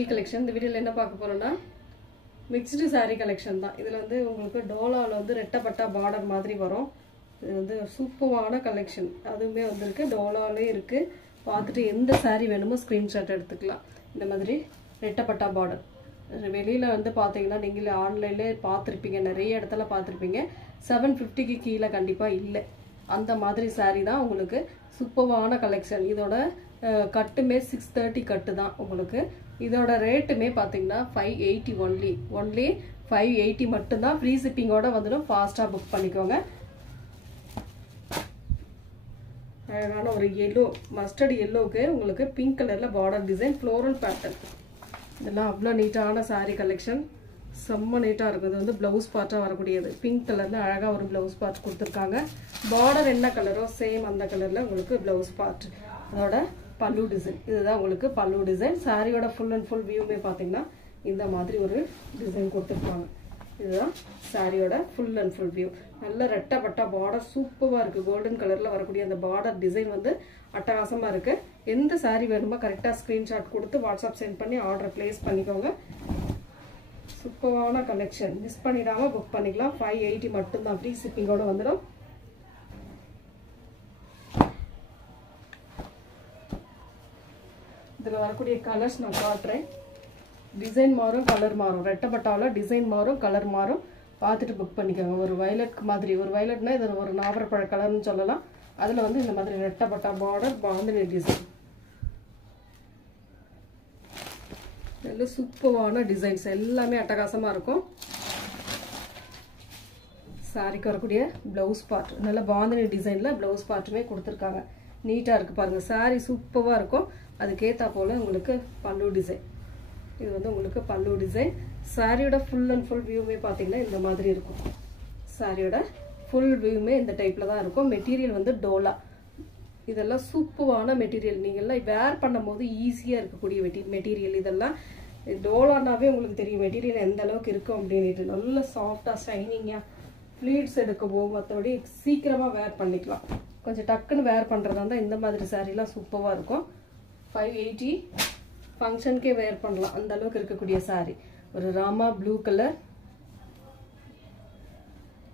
collection இந்த வீடியோல என்ன பார்க்க போறோம்னா mixed saree collection தான். இதுல வந்து உங்களுக்கு டோலால வந்து ரெட்டப்பட்டா border மாதிரி வரும். இது வந்து சூப்பரான collection. அதுமே வந்திருக்கு டோலாலே இருக்கு. பார்த்துட்டு எந்த saree வேணுமோ screenshot எடுத்துக்கலாம். இந்த மாதிரி ரெட்டப்பட்டா border. வெளியில வந்து பாத்தீங்கன்னா நீங்க ஆன்லைன்ல பாத்திருப்பீங்க, நிறைய இடத்துல பாத்திருப்பீங்க. 750 க்கு கீழ கண்டிப்பா இல்ல. அந்த மாதிரி saree தான் உங்களுக்கு சூப்பரான collection. இதோட கட்டுமே 630 கட்டு தான் உங்களுக்கு. இதோட ரேட்டுமே பாத்தீங்கன்னா 580 only 580 மட்டும் தான். ஃப்ரீ ஷிப்பிங்கோட வந்துடும். ஃபாஸ்டா புக் பண்ணிக்கோங்க. அழகான ஒரு yellow மஸ்டர்ட் yellowக்கு உங்களுக்கு பிங்க் கலர்ல border design floral pattern. இதெல்லாம் அவ்வளவு நீட்டான saree collection. செம்ம நீட்டா இருக்கு. இது வந்து ப்ளவுஸ் பார்ட்டா வரக்கூடியது. பிங்க் கலர்ல அழகா ஒரு ப்ளவுஸ் பார்ட் கொடுத்திருக்காங்க. border என்ன கலரோ சேம் அந்த கலர்ல உங்களுக்கு ப்ளவுஸ் பார்ட். அதோட பல்லு டிசைன். இதுதான் உங்களுக்கு பல்லு டிசைன். சாரியோட ஃபுல் அண்ட் ஃபுல் வியூமே பாத்தீங்கன்னா இந்த மாதிரி ஒரு டிசைன் கொடுத்திருப்பாங்க. இதுதான் சாரியோட ஃபுல் அண்ட் ஃபுல் வியூ. நல்ல ரெட்டப்பட்டா பார்டர் சூப்பரா இருக்கு. கோல்டன் கலர்ல வரக்கூடிய அந்த பார்டர் டிசைன் வந்து அட்டகாசமா இருக்கு. எந்த சாரி வேணுமோ கரெக்டா ஸ்கிரீன்ஷாட் கொடுத்து வாட்ஸ்அப் சென்ட் பண்ணி ஆர்டர் பிளேஸ் பண்ணிக்கோங்க. சூப்பரான கலெக்ஷன். மிஸ் பண்ணிடாம புக் பண்ணிக்கலாம். 580 மட்டும் தான். ஃப்ரீ ஷிப்பிங்கோட வந்துடும். இதுல வரக்கூடிய கலர்ஸ் நான் காட்டுறேன். டிசைன் மாறும், கலர் மாறும். ரெட்டப்பட்டால டிசைன் மாறும், கலர் மாறும். பார்த்துட்டு புக் பண்ணிக்கோங்க. ஒரு வயலட் மாதிரி, ஒரு வயலட்னா இது ஒரு நாவற்பழ கலர்னு சொல்லலாம். அதுல வந்து இந்த மாதிரி ரெட்டப்பட்டா பார்டர் பாந்தினி டிசைன். நல்ல சூப்பரான டிசைன்ஸ் எல்லாமே அட்டகாசமா இருக்கும். சாரிக்கு வரக்கூடிய பிளவுஸ் பார்ட் நல்ல பாந்தினி டிசைன்ல பிளவுஸ் பார்ட்டுமே கொடுத்துருக்காங்க. நீட்டா இருக்கு பாருங்க. சாரி சூப்பரா இருக்கும். அதுக்கேத்தா போல உங்களுக்கு பல்லு டிசைன். இது வந்து உங்களுக்கு பல்லு டிசைன். சாரியோட ஃபுல் அண்ட் ஃபுல் வியூமே பாத்தீங்கன்னா இந்த மாதிரி இருக்கும். சாரியோட ஃபுல் வியூமே இந்த டைப்ல தான் இருக்கும். மெட்டீரியல் வந்து டோலா. இதெல்லாம் சூப்பரான மெட்டீரியல். நீங்க எல்லாம் வேர் பண்ணும்போது ஈஸியா இருக்கக்கூடிய மெட்டீரியல். இதெல்லாம் டோலானாவே உங்களுக்கு தெரியும் மெட்டீரியல் எந்த அளவுக்கு இருக்கும் அப்படின்னு. நல்ல சாஃப்டா ஷைனிங்கா ஃபிளீட்ஸ் எடுக்கவோ மற்றபடி சீக்கிரமா வேர் பண்ணிக்கலாம். கொஞ்சம் டக்குன்னு வேர் பண்றதா இருந்தா இந்த மாதிரி சாரீலாம் சூப்பரா இருக்கும். 580 ஃபங்க்ஷனுக்கே வேர் பண்ணலாம். அந்த அளவுக்கு இருக்கக்கூடிய சாரி. ஒரு ராமா ப்ளூ கலர்,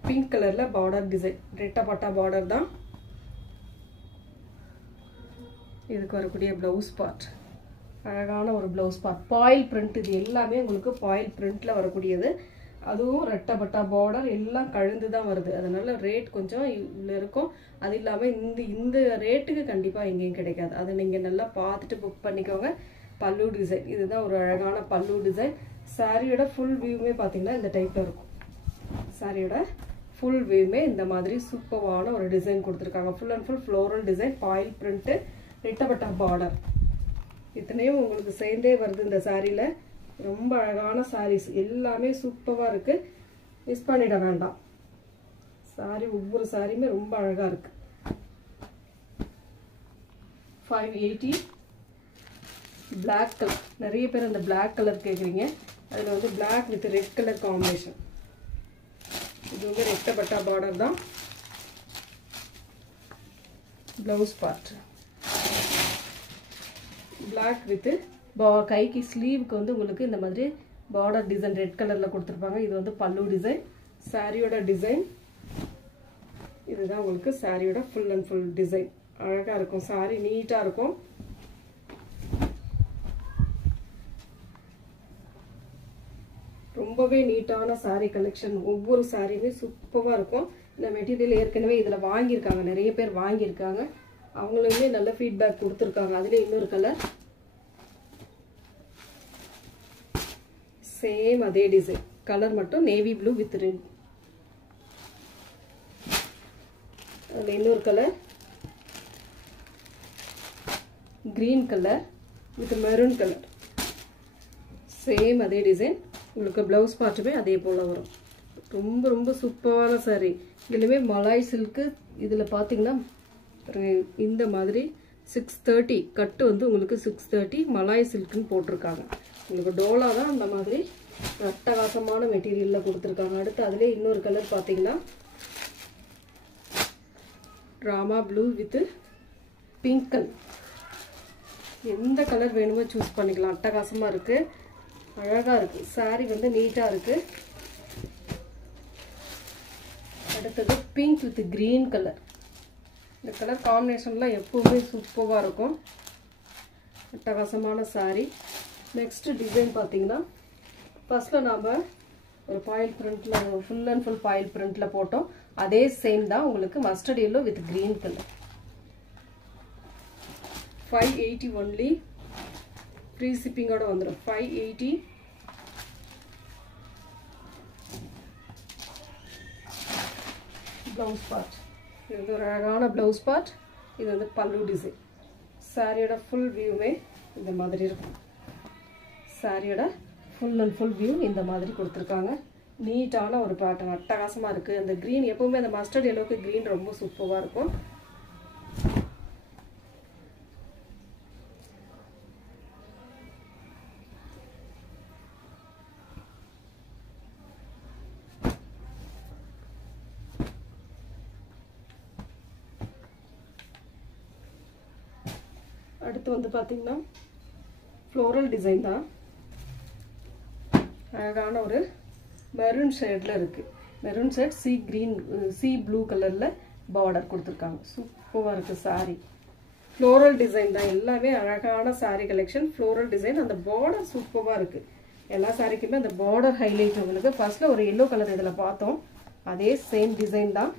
பிங்க் கலர்ல பார்டர் டிசைன். ரெட்டப்பட்டா பார்டர் தான். இதுக்கு வரக்கூடிய பிளவுஸ் பார்ட் அழகான ஒரு பிளவுஸ் பார்ட். Boil print. இது எல்லாமே உங்களுக்கு பாயில் பிரிண்ட்ல வரக்கூடியது. அதுவும் ரெட்டப்பட்டா பார்டர் எல்லாம் கழுந்து தான் வருது. அதனால ரேட் கொஞ்சம் இவ்வளோ இருக்கும். அது இல்லாம இந்த ரேட்டுக்கு கண்டிப்பா எங்கேயும் கிடைக்காது. அதை நீங்க நல்லா பார்த்துட்டு புக் பண்ணிக்கோங்க. பல்லு டிசைன். இதுதான் ஒரு அழகான பல்லு டிசைன். சாரியோட ஃபுல் வியூமே பாத்தீங்கன்னா இந்த டைப்ல இருக்கும். சாரியோட ஃபுல் வியூமே இந்த மாதிரி சூப்பரான ஒரு டிசைன் கொடுத்துருக்காங்க. Full and full floral design, foil print, ரெட்டப்பட்டா பார்டர். இத்தனையும் உங்களுக்கு சேர்ந்தே வருது இந்த சாரியில. ரொம்ப அழகான சாரீஸ் எல்லாமே சூப்பரா இருக்கு. மிஸ் பண்ணிட வேண்டாம். சாரி ஒவ்வொரு சாரியுமே ரொம்ப அழகா இருக்கு. 580 பிளாக் கலர். நிறைய பேர் அந்த பிளாக் கலர் கேக்குறீங்க. அதுல வந்து black with red colour combination. இது வந்து ரெட்டப்பட்டா பார்டர் தான். பிளவுஸ் பார்ட் பிளாக் வித் கைக்கு ஸ்லீவுக்கு வந்து உங்களுக்கு இந்த மாதிரி பார்டர் டிசைன் ரெட் கலர்ல கொடுத்துருப்பாங்க. இது வந்து பல்லு டிசைன். சாரியோட டிசைன் இதுதான் உங்களுக்கு சாரியோட ஃபுல் அண்ட் ஃபுல் டிசைன். அழகா இருக்கும். சாரி நீட்டா இருக்கும். ரொம்பவே நீட்டான சாரி கலெக்ஷன். ஒவ்வொரு சாரியுமே சூப்பரா இருக்கும். இந்த மெட்டீரியல் ஏற்கனவே இதுல வாங்கியிருக்காங்க. நிறைய பேர் வாங்கியிருக்காங்க. அவங்களுமே நல்ல ஃபீட்பேக் கொடுத்துருக்காங்க. அதுல இன்னொரு கலர் சேம் அதே டிசைன். கலர் மட்டும் நேவி ப்ளூ வித் ரெட். அதுல இன்னொரு colour green colour with maroon colour. Same அதே டிசைன். உங்களுக்கு பிளவுஸ் பார்ட்டுமே அதே போல வரும். ரொம்ப ரொம்ப சூப்பரான சாரி. இதுலயுமே மலாய் சில்க். இதுல பாத்தீங்கன்னா இந்த மாதிரி 630 கட்டு வந்து உங்களுக்கு 630 மலாய் சில்க்னு போட்டிருக்காங்க. உங்களுக்கு டோலா தான் அந்த மாதிரி அட்டகாசமான மெட்டீரியல்ல கொடுத்துருக்காங்க. அடுத்து அதுல இன்னொரு கலர் பாத்தீங்கன்னா Rama blue with pink colour. எந்த கலர் வேணுமோ சூஸ் பண்ணிக்கலாம். அட்டகாசமாக இருக்குது, அழகாக இருக்குது. சாரீ வந்து நீட்டாக இருக்குது. அடுத்தது பிங்க் வித் க்ரீன் கலர். இந்த கலர் காம்பினேஷன்லாம் எப்போவுமே சூப்பராக இருக்கும். அட்டகாசமான சாரீ. நெக்ஸ்ட்டு டிசைன் பார்த்தீங்கன்னா, ஃபஸ்ட்டில் நாம் ஒரு பாயில் பிரிண்டில் ஃபுல் அண்ட் ஃபுல் பாயில் பிரிண்டில் போட்டோம். அதே சேம் தான் உங்களுக்கு mustard yellow with green colour. 580 only. Free ஷிப்பிங்கோட வந்துடும். 580. Blouse part. இது வந்து ஒரு அழகான ப்ளவுஸ் பார்ட். இது வந்து பல்லு டிசைன். சாரியோட ஃபுல் வியூவே இந்த மாதிரி இருக்கும். சாரியோட ஃபுல் அண்ட் ஃபுல் வியூ இந்த மாதிரி கொடுத்துருக்காங்க. நீட்டான ஒரு பேட்டர்ன், அட்டகாசமாக இருக்குது. அந்த க்ரீன் எப்போவுமே அந்த மஸ்டர்ட் எல்லோவுக்கு க்ரீன் ரொம்ப சூப்பராக இருக்கும். அடுத்து வந்து பார்த்தீங்கன்னா ஃப்ளோரல் டிசைன் தான். அழகான ஒரு மெரூன் ஷேடில் இருக்குது. மெரூன் ஷேட் சி ப்ளூ கலரில் பார்டர் கொடுத்துருக்காங்க. சூப்பராக இருக்குது சாரீ. ஃப்ளோரல் டிசைன் தான். எல்லாமே அழகான சாரீ கலெக்ஷன். Floral design. அந்த பார்டர் சூப்பராக இருக்குது. எல்லா சாரீக்குமே அந்த பார்டர் ஹைலைட் உங்களுக்கு. ஃபர்ஸ்ட்டில் ஒரு எல்லோ கலர் இதில் பார்த்தோம். அதே சேம் டிசைன் தான்.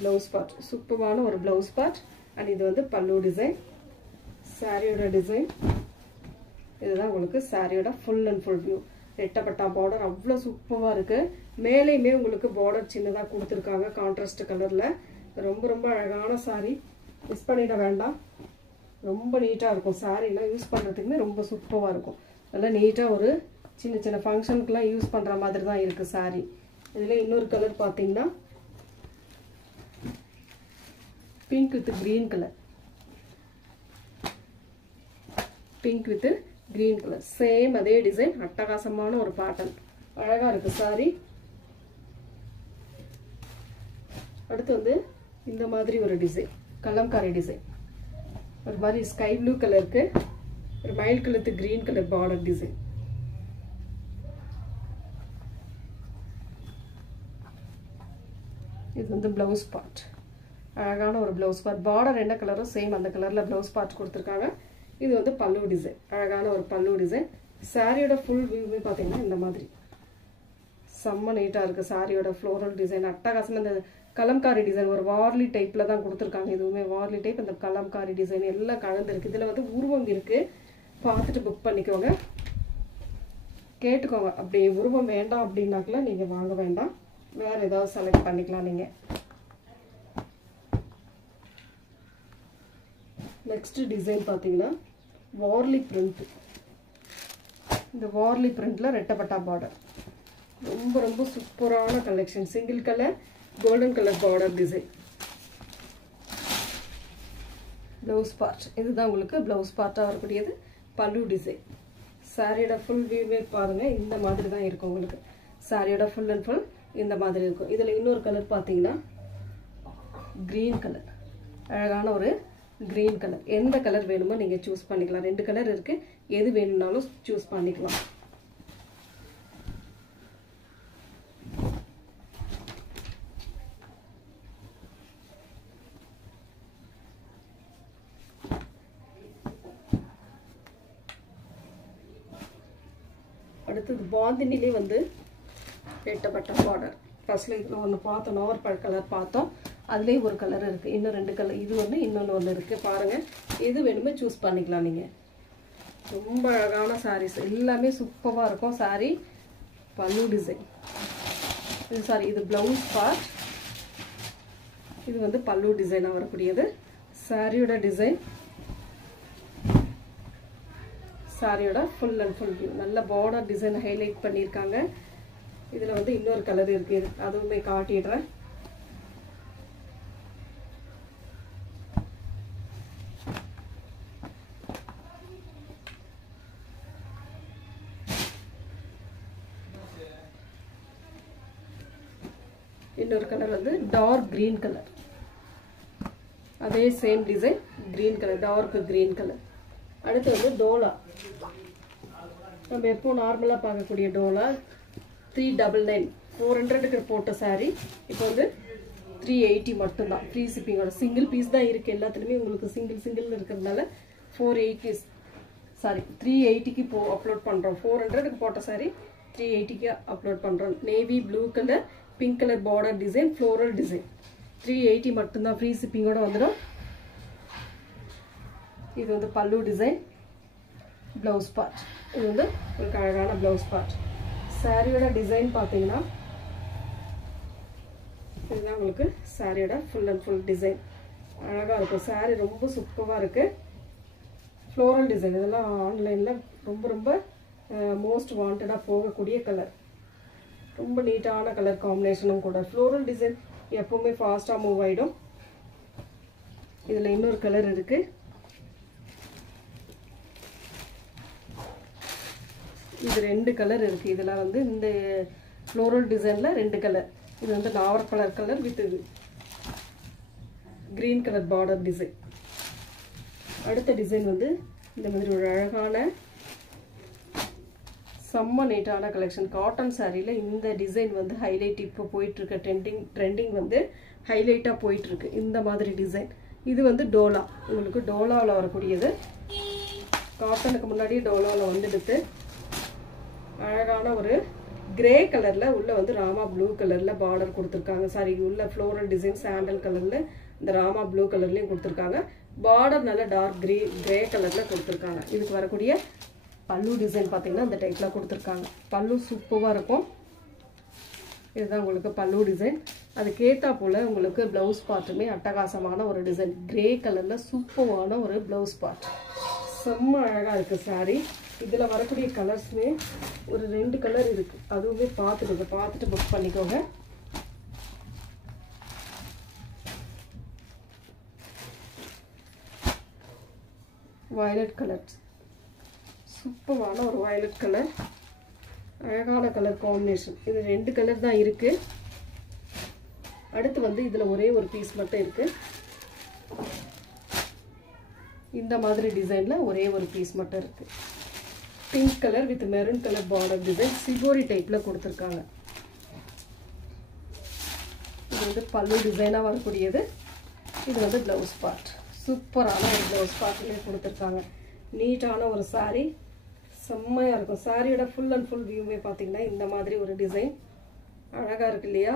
ப்ளவுஸ் பார்ட் சூப்பரான ஒரு ப்ளவுஸ் பார்ட். அண்ட் இது வந்து பல்லு டிசைன். சாரியோட டிசைன் இதுதான் உங்களுக்கு. சாரியோட ஃபுல் அண்ட் ஃபுல் வியூ. ரெட்டப்பட்டா பார்டர் அவ்வளோ சூப்பராக இருக்குது. மேலேயுமே உங்களுக்கு பார்டர் சின்னதாக கொடுத்துருக்காங்க கான்ட்ராஸ்ட் கலரில். ரொம்ப ரொம்ப அழகான சாரீ. மிஸ் பண்ணிட வேண்டாம். ரொம்ப நீட்டாக இருக்கும். சாரீலாம் யூஸ் பண்ணுறதுக்குமே ரொம்ப சூப்பராக இருக்கும். நல்லா நீட்டாக ஒரு சின்ன சின்ன ஃபங்க்ஷனுக்குலாம் யூஸ் பண்ணுற மாதிரி தான் இருக்குது சாரீ. இதில் இன்னொரு கலர் பார்த்தீங்கன்னா pink with green colour. Pink with green colour same அதே டிசைன். அட்டகாசமான ஒரு பேட்டர்ன். அழகாக இருக்குது சாரீ. அடுத்து வந்து இந்த மாதிரி ஒரு டிசைன், கலம்காரி டிசைன். ஒரு மாதிரி ஸ்கை ப்ளூ கலருக்கு ஒரு மயில் கலருக்கு க்ரீன் கலர் பார்டர் டிசைன். இது வந்து ப்ளவுஸ் பார்ட். அழகான ஒரு ப்ளவுஸ் பார்ட். பார்டர் என்ன கலரோ சேம் அந்த கலரில் ப்ளவுஸ் பார்ட் கொடுத்துருக்காங்க. இது வந்து பல்லு டிசைன். அழகான ஒரு பல்லு டிசைன். சாரியோட ஃபுல் வியூவே பார்த்தீங்கன்னா இந்த மாதிரி செம்ம நீட்டாக இருக்குது. சாரியோட ஃப்ளோரல் டிசைன் அட்டகாசமாக. இந்த கலம்காரி டிசைன் ஒரு வார்லி டைப்பில் தான் கொடுத்துருக்காங்க. இதுவுமே வார்லி டைப். இந்த கலம்காரி டிசைன் எல்லாம் கலந்துருக்கு. இதில் வந்து உருவம் இருக்குது. பார்த்துட்டு புக் பண்ணிக்கோங்க, கேட்டுக்கோங்க. அப்படி உருவம் வேண்டாம் அப்படின்னாக்கெல்லாம் நீங்கள் வாங்க வேண்டாம். வேறு ஏதாவது செலக்ட் பண்ணிக்கலாம் நீங்கள். நெக்ஸ்ட் டிசைன் பார்த்தீங்கன்னா வார்லி பிரிண்ட். இந்த வார்லி பிரிண்டில் ரெட்டப்பட்டா பார்டர். ரொம்ப ரொம்ப சூப்பரான collection. Single colour golden colour border design. Blouse part இதுதான் உங்களுக்கு ப்ளவுஸ் பார்ட்டாக வரக்கூடியது. பல்லு டிசைன். சாரியோட ஃபுல் வியூவே பாருங்கள் இந்த மாதிரி தான் இருக்கும் உங்களுக்கு. சாரியோட ஃபுல் அண்ட் ஃபுல் இந்த மாதிரி இருக்கும். இதில் இன்னொரு கலர் பார்த்தீங்கன்னா க்ரீன் கலர். அழகான ஒரு க்ரீன் கலர். எந்த கலர் வேணுமோ நீங்கள் சூஸ் பண்ணிக்கலாம். 2 கலர் இருக்குது. எது வேணும்னாலும் சூஸ் பண்ணிக்கலாம். அடுத்தது பாந்தினிலே வந்து ரெட்டப்பட்ட பார்டர். ஃபர்ஸ்ட்ல இதில் ஒன்று பார்த்தோம், நார்மல் கலர் பார்த்தோம். அதுலேயே ஒரு கலர் இருக்குது. இன்னும் 2 கலர். இது ஒன்று இன்னொன்று ஒன்று இருக்குது. பாருங்கள், எது வேணுமோ சூஸ் பண்ணிக்கலாம் நீங்கள். ரொம்ப அழகான சாரீஸ் எல்லாமே சூப்பராக இருக்கும். சாரீ பல்லு டிசைன். இது சாரி இது ப்ளவுஸ் பார்ட். இது வந்து பல்லு டிசைனாக வரக்கூடியது. சாரியோட டிசைன். சாரியோட ஃபுல் அண்ட் ஃபுல் வியூ. நல்ல பார்டர் டிசைன் ஹைலைட் பண்ணியிருக்காங்க. இதில் வந்து இன்னொரு கலர் இருக்குது. அதுவுமே காட்டிடுறேன். இன்னொரு கலர் வந்து டார்க் கிரீன் கலர். அதே same design green color, dark green color. அடுத்து வந்து டோலா. நம்ம எப்போ நார்மலா பார்க்கக்கூடிய டோலா 399 400க்கு போட்ட saree இப்போ வந்து 380 மட்டும் தான். ஃப்ரீ ஷிப்பிங்கோட சிங்கிள் பீஸ் தான் இருக்கு. எல்லாத்துலயுமே உங்களுக்கு சிங்கிள் இருக்கிறதுனால 380க்கு அப்லோட் பண்றோம். 400க்கு போட்ட saree 380க்கு அப்லோட் பண்றோம். Navy blue colour pink colour border design floral design 380 மட்டும் தான். ஃப்ரீ ஷிப்பிங்கோட வந்துடும். இது வந்து பல்லு டிசைன், ப்ளவுஸ் பார்ட். இது வந்து ஒரு அழகான ப்ளவுஸ் பார்ட். சாரியோட டிசைன் பார்த்தீங்கன்னா இதுதான் உங்களுக்கு சாரியோட ஃபுல் அண்ட் ஃபுல் டிசைன். அழகாக இருக்கும். சாரி ரொம்ப சூப்பராக இருக்கு. ஃப்ளோரல் டிசைன் இதெல்லாம் ஆன்லைனில் ரொம்ப மோஸ்ட் வாண்டடாக போகக்கூடிய கலர். ரொம்ப நீட்டான கலர் காம்பினேஷனும் கூட. ஃப்ளோரல் டிசைன் எப்பவுமே ஃபாஸ்ட்டாக மூவ் ஆகிடும். இதில் இன்னொரு கலர் இருக்கு. இது 2 கலர் இருக்கு. இதில் வந்து இந்த ஃப்ளோரல் டிசைனில் 2 கலர். இது வந்து நாவல் colour with green colour border design. அடுத்த டிசைன் வந்து இந்த மாதிரி ஒரு அழகான செம்ம நீட்டான கலெக்ஷன். காட்டன் சாரியில் இந்த டிசைன் வந்து ஹைலைட். இப்போ போயிட்டு இருக்க ட்ரெண்டிங் வந்து ஹைலைட்டாக போயிட்டு இருக்கு இந்த மாதிரி டிசைன். இது வந்து டோலா. உங்களுக்கு டோலாவில் வரக்கூடியது. காட்டனுக்கு முன்னாடியே டோலாவில் வந்துடுது. அழகான ஒரு கிரே கலர்ல உள்ள வந்து ராமா ப்ளூ கலர்ல பார்டர் கொடுத்துருக்காங்க. சாரி உள்ள ஃப்ளோரல் டிசைன் சாண்டல் கலர்ல இந்த ராமா ப்ளூ கலர்லயும் கொடுத்துருக்காங்க. பார்டர் நல்ல டார்க் கிரே கலர்ல கொடுத்துருக்காங்க. இதுக்கு வரக்கூடிய பல்லு டிசைன் பார்த்தீங்கன்னா இந்த டைப்ல கொடுத்துருக்காங்க. பல்லு சூப்பராக இருக்கும். இதுதான் உங்களுக்கு பல்லு டிசைன். அதுக்கேற்றா போல உங்களுக்கு பிளவுஸ் பார்ட்டுமே அட்டகாசமான ஒரு டிசைன். கிரே கலர்ல சூப்பரான ஒரு பிளவுஸ் பார்ட். செம்ம அழகா இருக்கு சாரி. இதில் வரக்கூடிய கலர்ஸ்மே ஒரு 2 கலர் இருக்கு. அதுவுமே பார்த்துட்டு புக் பண்ணிக்கோங்க. வயலட் கலர் சூப்பரான ஒரு வயலட் கலர். அழகான கலர் காம்பினேஷன். இது 2 கலர் தான் இருக்கு. அடுத்து வந்து இதில் ஒரே ஒரு பீஸ் மட்டும் இருக்கு. இந்த மாதிரி டிசைன்ல ஒரே ஒரு பீஸ் மட்டும் இருக்கு. Pink colour with maroon colour border design சிகோரி டைப்ல கொடுத்துருக்காங்க. இது வந்து பல்லு டிசைனாக வரக்கூடியது. இது வந்து பிளவுஸ் பார்ட். சூப்பரான ஒரு பிளவுஸ் பார்ட்லேயே கொடுத்துருக்காங்க. நீட்டான ஒரு சாரீ. செம்மையாக இருக்கும். சாரியோட ஃபுல் அண்ட் ஃபுல் வியூவே பார்த்தீங்கன்னா இந்த மாதிரி ஒரு டிசைன் அழகாக இருக்கு இல்லையா?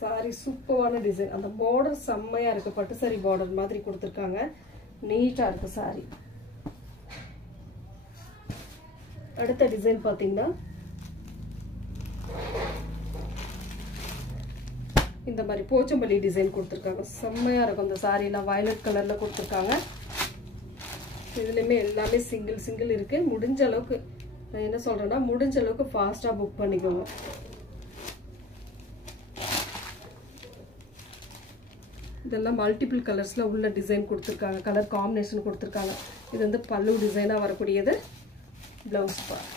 சாரி சூப்பரான டிசைன். அந்த பார்டர் செம்மையாக இருக்குது. பட்டு சாரி பார்டர் மாதிரி கொடுத்துருக்காங்க. நீட்டாக இருக்குது சாரி. அடுத்த டிசைன் பார்த்தீங்கன்னா இந்த மாதிரி போச்சம்பள்ளி டிசைன் கொடுத்துருக்காங்க. செம்மையாக இருக்கும். இந்த சாரீலாம் வயலட் கலரில் கொடுத்துருக்காங்க. இதுலேயுமே எல்லாமே சிங்கிள் இருக்கு. முடிஞ்ச அளவுக்கு நான் என்ன சொல்றேன்னா முடிஞ்ச அளவுக்கு ஃபாஸ்ட்டாக புக் பண்ணிக்கோங்க. இதெல்லாம் மல்டிபிள் கலர்ஸில் உள்ள டிசைன் கொடுத்துருக்காங்க. கலர் காம்பினேஷன் கொடுத்துருக்காங்க. இது வந்து பல்லு டிசைனாக வரக்கூடியது. ப்ளவுஸ் பார்ட்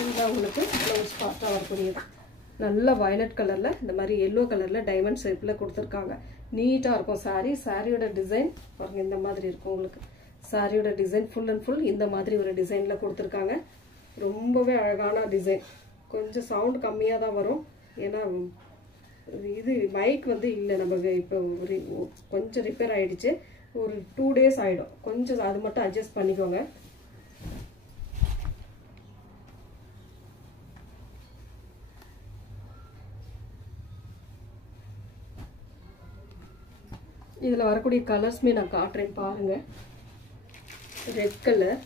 இதுதான் உங்களுக்கு ப்ளவுஸ் பார்ட்டாக வரக்கூடியது. நல்ல வயலட் கலரில் இந்த மாதிரி எல்லோ கலரில் டைமண்ட் ஷேப்பில் கொடுத்துருக்காங்க. நீட்டாக இருக்கும் சாரீ. சாரியோட டிசைன் பாருங்கள் இந்த மாதிரி இருக்கும். உங்களுக்கு சாரியோட டிசைன் ஃபுல் அண்ட் ஃபுல் இந்த மாதிரி ஒரு டிசைனில் கொடுத்துருக்காங்க. ரொம்பவே அழகான டிசைன். கொஞ்சம் சவுண்ட் கம்மியாக தான் வரும். ஏன்னா இது மைக் வந்து இல்லை நமக்கு. இப்போ கொஞ்சம் ரிப்பேர் ஆகிடுச்சு. ஒரு 2 days ஆகிடும். கொஞ்சம் அது மட்டும் அட்ஜஸ்ட் பண்ணிக்கோங்க. இதில் வரக்கூடிய கலர்ஸ்மே நான் காட்டுறேன் பாருங்கள். ரெட் கலர்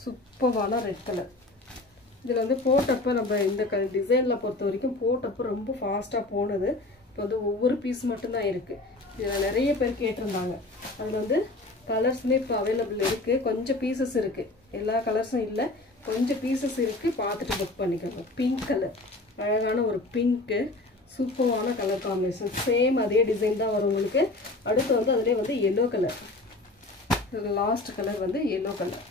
சூப்பரான ரெட் கலர். இதில் வந்து போட்டப்போ நம்ம இந்த டிசைனில் பொறுத்த வரைக்கும் போட்டப்போ ரொம்ப ஃபாஸ்ட்டாக போனது. இப்போ வந்து ஒவ்வொரு பீஸ் மட்டும்தான் இருக்குது. இதில் நிறைய பேர் கேட்டிருந்தாங்க. அதில் வந்து கலர்ஸுமே இப்போ அவைலபிள் இருக்குது. கொஞ்சம் பீசஸ் இருக்குது. எல்லா கலர்ஸும் இல்லை, கொஞ்சம் பீசஸ் இருக்குது. பார்த்துட்டு புக் பண்ணிக்கோங்க. பிங்க் கலர் அழகான ஒரு பிங்க்கு சூப்பரான கலர் காம்பினேஷன். சேம் அதே டிசைன் தான் வரும் உங்களுக்கு. அடுத்து வந்து அதிலே வந்து எல்லோ கலர். லாஸ்ட் கலர் வந்து எல்லோ கலர்.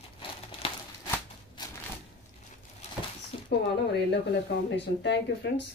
சூப்பரான ஒரு yellow colour combination. Thank you friends.